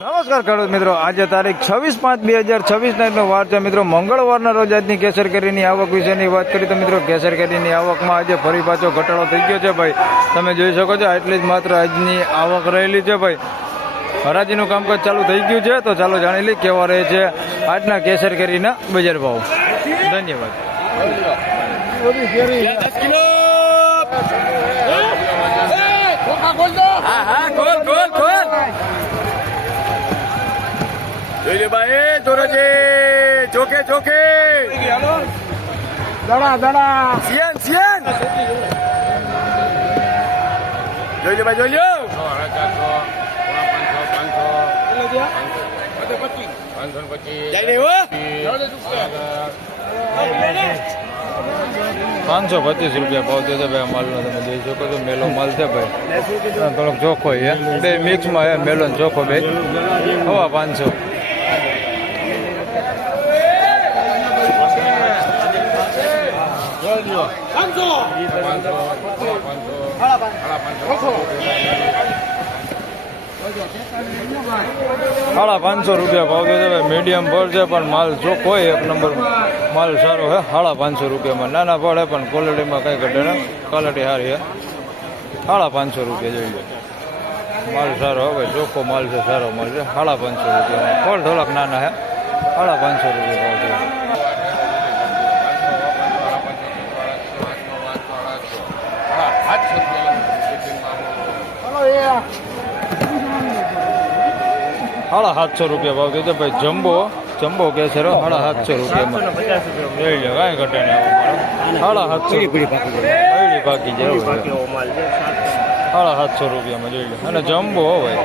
નમસ્કાર ખેડૂત મિત્રો, આજે તારીખ 26/5/2026 વાર છે મિત્રો. મંગળવારના રોજ આજની કેસર કેરીની આવક વિશેની વાત કરી તો મિત્રો કેસર કેરીની આવકમાં આજે ફરી પાછો ઘટાડો થઈ ગયો છે ભાઈ. તમે જોઈ શકો છો આટલી જ માત્ર આજની આવક રહેલી છે ભાઈ. હરાજીનું કામકાજ ચાલુ થઈ ગયું છે તો ચાલો જાણી લઈએ કેવા રહે છે આજના કેસર કેરીના બજાર ભાવ. ધન્યવાદ. ભાઈ ધોરજે ચોકે ચોકે દડા દડા સિયન સિયન જોઈ લે ભાઈ જોઈ લો 525 રૂપિયા ભાવ છે ભાઈ. માલનો તમે જોઈ શકો છો, મેલો માલ છે ભાઈ. થોડોક ચોખ્ખો છે, બે મિક્સમાં છે, મેલો ને ચોખ્ખો બે. હવા 500. ₹550 રૂપિયા ભાવ છે ભાઈ. મીડિયમ ફળ છે પણ માલ ચોખ્ખો હોય, એક નંબર માલ સારો છે. ₹550 રૂપિયામાં નાના ફળ છે પણ ક્વોલિટીમાં કઈ ઘટે ને, ક્વોલિટી સારી છે. ₹550 રૂપિયા જોઈ લો. માલ સારો હવે ચોખ્ખો માલ છે, સારો માલ છે. ₹550 રૂપિયામાં ફળ થોડાક નાના છે. ₹550 રૂપિયા ભાવ છે. ₹750 રૂપિયા ભાવ છે ભાઈ. જમ્બો કેસર ₹750 રૂપિયામાં લઈ લો, કાંઈ ઘટે નહીં. ₹750 પાકી જાય ₹750 રૂપિયામાં જોઈ લો. અને જમ્બો હો ભાઈ.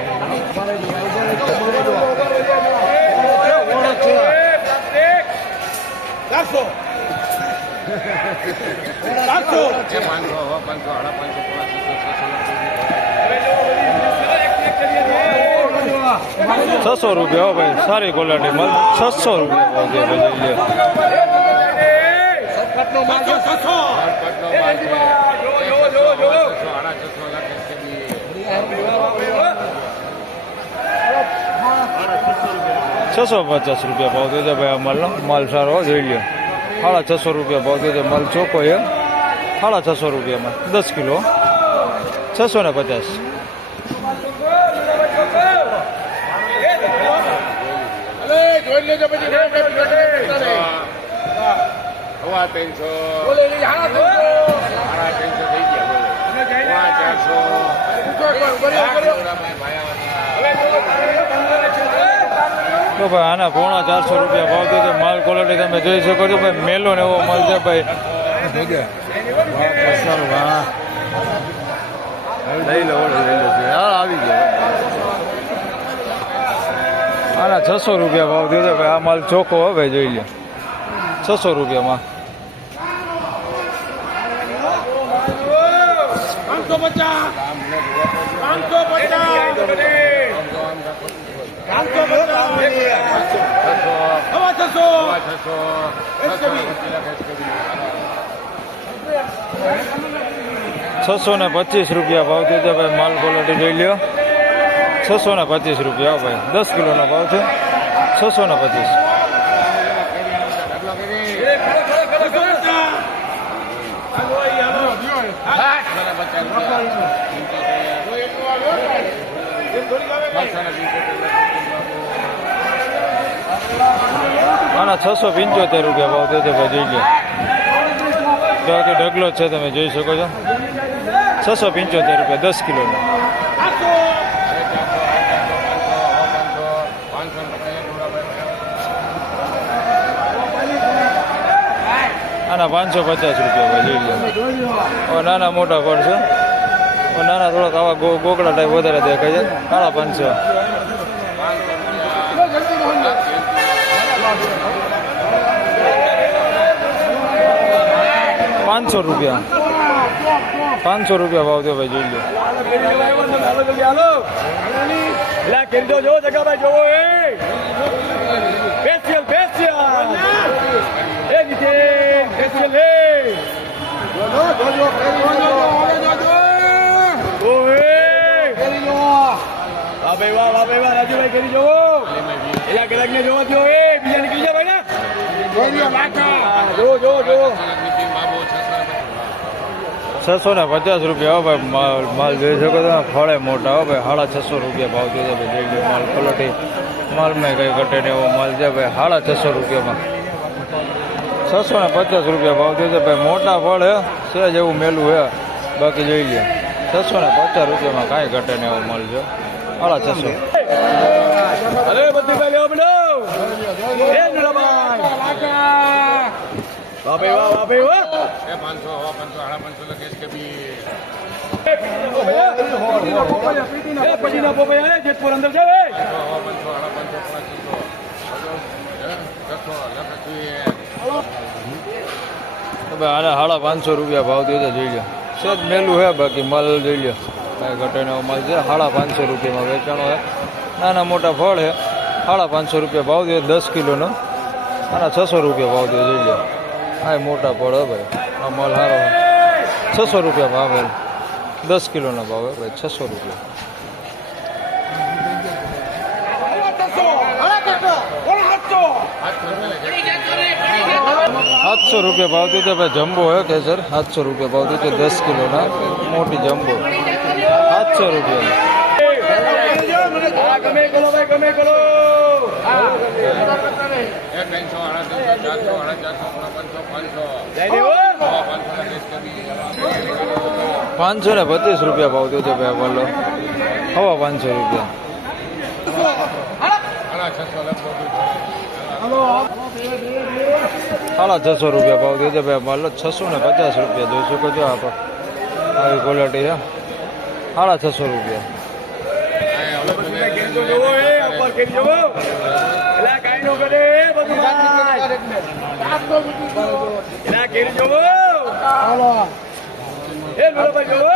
₹600 રૂપિયા હો ભાઈ. સારી ક્વોલિટી માલ. ₹600 રૂપિયા ભાવ છે ભાઈ. જોઈ લો. ₹650 રૂપિયા ભાવ છે ભાઈ. આ માલનો માલ સારો જોઈ લો. ₹650 રૂપિયા ભાવ છે. માલ ચોખ્ખો છે. ₹650 રૂપિયામાં 10 કિલો 650. તો ભાઈ આના ₹450 રૂપિયા ભાવ છે. માલ ક્વોલિટી તમે જોઈ શકો છો ભાઈ. મેલો ને એવો માલ છે ભાઈ. લઈ લો આવી ગયો. આના ₹600 રૂપિયા ભાવ થયો છે ભાઈ. આ માલ ચોખ્ખો હવે જોઈ લો. ₹600 રૂપિયામાં. ₹625 રૂપિયા ભાવ થયો છે ભાઈ. માલ ક્વોલિટી જોઈ લ્યો. ₹625 રૂપિયા ભાઈ. 10 કિલોનો ભાવ છે. 625. આના ₹675 રૂપિયા ભાવ થયો છે ભાઈ. જોઈ લો. ઢગલો છે તમે જોઈ શકો છો. ₹675 રૂપિયા 10 કિલોનો. આના ₹550 રૂપિયા ભાઈ. જોઈ લો. નાના મોટા ફળ છે. નાના થોડાક આવા ગોકળા ટાઈપ વધારે દેખાય છે. ₹550. ₹500 રૂપિયા. ₹500 રૂપિયા ભાવ થયો ભાઈ. જોઈ લો. વાહ ભાઈ વાહ વાહ ભાઈ વાહ રાજુભાઈ કરી જોવો એલા ગ્રાહકને જોવા દો એ બીજા નીકળી જાય ભાઈ ને જોઈ લ્યો લાખા જો 650 રૂપિયા હો ભાઈ માલ જોઈ શકો તમે ફળે મોટા હો ભાઈ 650 રૂપિયા ભાવ થયો છે ભાઈ જોઈ લો માલ ક્વોલિટી માલમાં કંઈ ઘટે ને એવો માલ છે ભાઈ 650 રૂપિયામાં 650 રૂપિયા ભાવ થયો છે ભાઈ મોટા ફળ હે છે જેવું મેલું હે બાકી જોઈ લે 650 રૂપિયામાં કાંઈ ઘટે ને એવો માલ છે 650 અરે બધું ભાઈ લેવા બનો એ નુરાભાઈ વાહ ભાઈ વાહ વાહ ભાઈ વાહ પટીના પોપૈયા જેતપુર અંદર છે આને 550 રૂપિયા ભાવ થયો છે જોઈ લો સેજ મેલું હે બાકી માલ જોઈ લો કાંઈ ઘટે ને એવો માલ છે 550 રૂપિયામાં વેચાણો હે નાના મોટા ફળ હે 550 રૂપિયા ભાવ થયો 10 કિલોનો આના 600 રૂપિયા ભાવ થયો જોઈ લો હા મોટા ફળ હે ભાઈ આ માલ સારો 600 રૂપિયા ભાવ હે 10 કિલોનો ભાવ હે ભાઈ 600 રૂપિયા 700 રૂપિયા ભાવ થયો છે ભાઈ જમ્બો હે કેસર 700 રૂપિયા ભાવ થયો છે 10 કિલોના મોટી જમ્બો 700 રૂપિયા ગમે કરો ભાઈ ગમે કરો 525 રૂપિયા ભાવ થયો છે ભાઈ બોલો 550 રૂપિયા 650 રૂપિયા ભાવ થયો છે ભાઈ માલો 650 રૂપિયા જોઈ શકો છો આપ આવી ક્વોલિટી છે 650 રૂપિયા જોવો એ ઉપર કેમ જોવો એલા કાઈ નો કરે બધું એલા કેમ જોવો હાલો એ નુરાભાઈ જોવો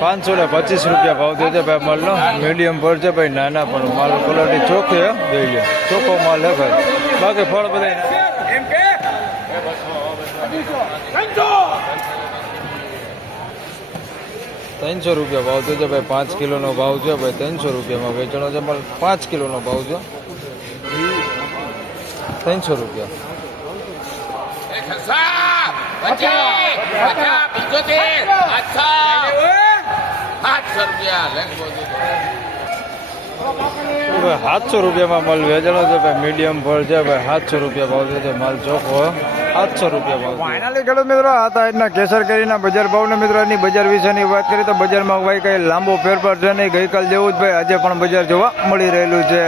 પાંચસો ને 25 રૂપિયા ભાવ થયો છે ભાઈ માલનો મીડિયમ ફળ છે ભાઈ નાના પણ માલ ક્વોલિટી ચોખ્ખી હે જોઈ લો ચોખ્ખો માલ હે ભાઈ બાકી ફળ બધા એમ કે 300 રૂપિયા ભાવ થયો છે ભાઈ 5 કિલોનો ભાવ છે ભાઈ 300 રૂપિયામાં વેચાણો છે માલ 5 કિલોનો ભાવ છે 300 રૂપિયા ભાઈ 700 રૂપિયામાં માલ વેચાણો છે ભાઈ મીડિયમ ફળ છે ભાઈ 700 રૂપિયા ભાવ છે માલ ચોખ્ખો 700 રૂપિયા ભાવ ફાઇનલી ખેડૂત મિત્રો આ હતા આજના કેસર કેરીના બજાર ભાવને મિત્રો આજની બજાર વિશેની વાત કરી તો બજારમાં ભાઈ કઈ લાંબો ફેરફાર છે નહીં ગઈકાલ જેવું જ ભાઈ આજે પણ બજાર જોવા મળી રહેલું છે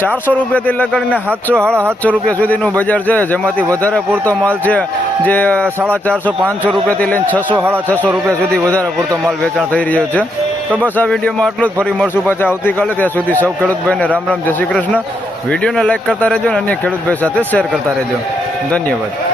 400 રૂપિયાથી લગાડીને 700-750 રૂપિયા સુધીનું બજાર છે જેમાંથી વધારે પૂરતો માલ છે જે 450-500 રૂપિયાથી લઈને 600-650 રૂપિયા સુધી વધારે પૂરતો માલ વેચાણ થઈ રહ્યો છે તો બસ આ વિડીયોમાં આટલું જ ફરી મળશું પાછા આવતીકાલે ત્યાં સુધી સૌ ખેડૂતભાઈને રામ રામ જય શ્રી કૃષ્ણ વિડીયોને લાઈક કરતા રહેજો અને અન્ય ખેડૂતભાઈ સાથે શેર કરતા રહેજો ધન્યવાદ